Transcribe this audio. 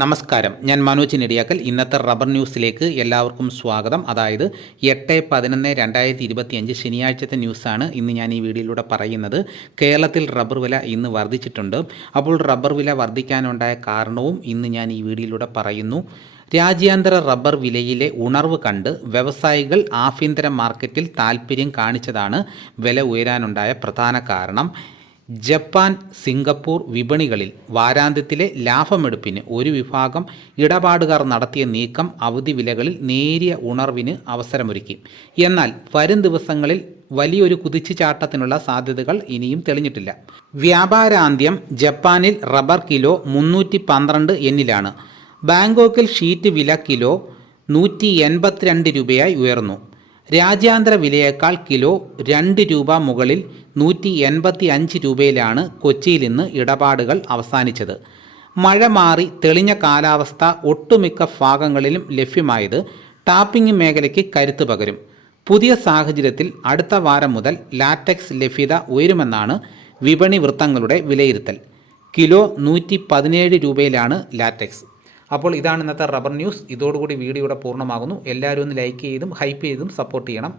നമസ്കാരം, ഞാൻ മനോജ് നെടിയാക്കൽ. ഇന്നത്തെ റബ്ബർ ന്യൂസിലേക്ക് എല്ലാവർക്കും സ്വാഗതം. അതായത് 8/11/2025 ശനിയാഴ്ചത്തെ ന്യൂസാണ് ഇന്ന് ഞാൻ ഈ വീഡിയോയിലൂടെ പറയുന്നത്. കേരളത്തിൽ റബ്ബർ വില ഇന്ന് വർദ്ധിച്ചിട്ടുണ്ട്. അപ്പോൾ റബ്ബർ വില വർദ്ധിക്കാനുണ്ടായ കാരണവും ഇന്ന് ഞാൻ ഈ വീഡിയോയിലൂടെ പറയുന്നു. രാജ്യാന്തര റബ്ബർ വിലയിലെ ഉണർവ് കണ്ട് വ്യവസായികൾ ആഭ്യന്തര മാർക്കറ്റിൽ താൽപ്പര്യം കാണിച്ചതാണ് വില ഉയരാനുണ്ടായ പ്രധാന കാരണം. ജപ്പാൻ, സിംഗപ്പൂർ വിപണികളിൽ വാരാന്ത്യത്തിലെ ലാഭമെടുപ്പിന് ഒരു വിഭാഗം ഇടപാടുകാർ നടത്തിയ നീക്കം അവധി വിലകളിൽ നേരിയ ഉണർവിന് അവസരമൊരുക്കി. എന്നാൽ വരും ദിവസങ്ങളിൽ വലിയൊരു കുതിച്ചുചാട്ടത്തിനുള്ള സാധ്യതകൾ ഇനിയും തെളിഞ്ഞിട്ടില്ല. വ്യാപാരാന്ത്യം ജപ്പാനിൽ റബ്ബർ കിലോ 312 യെന്നിലാണ്. ബാങ്കോക്കിൽ ഷീറ്റ് വില കിലോ 182 രൂപയായി ഉയർന്നു. രാജ്യാന്തര വിലയേക്കാൾ കിലോ 2 രൂപ മുകളിൽ 185 രൂപയിലാണ് കൊച്ചിയിൽ ഇന്ന് ഇടപാടുകൾ അവസാനിച്ചത്. മഴ മാറി തെളിഞ്ഞ കാലാവസ്ഥ ഒട്ടുമിക്ക ഭാഗങ്ങളിലും ലഭ്യമായത് ടാപ്പിംഗ് മേഖലയ്ക്ക് കരുത്ത് പകരും. പുതിയ സാഹചര്യത്തിൽ അടുത്ത വാരം മുതൽ ലാറ്റക്സ് ലഭ്യത ഉയരുമെന്നാണ് വിപണി വൃത്തങ്ങളുടെ വിലയിരുത്തൽ. കിലോ 117 രൂപയിലാണ് ലാറ്റക്സ്. അപ്പോൾ ഇതാണ് ഇന്നത്തെ റബ്ബർ ന്യൂസ്. ഇതോടുകൂടി വീഡിയോയുടെ പൂർണ്ണമാകുന്നു. എല്ലാവരും ഒന്ന് ലൈക്ക് ചെയ്തും ഹൈപ്പ് ചെയ്തും സപ്പോർട്ട് ചെയ്യണം.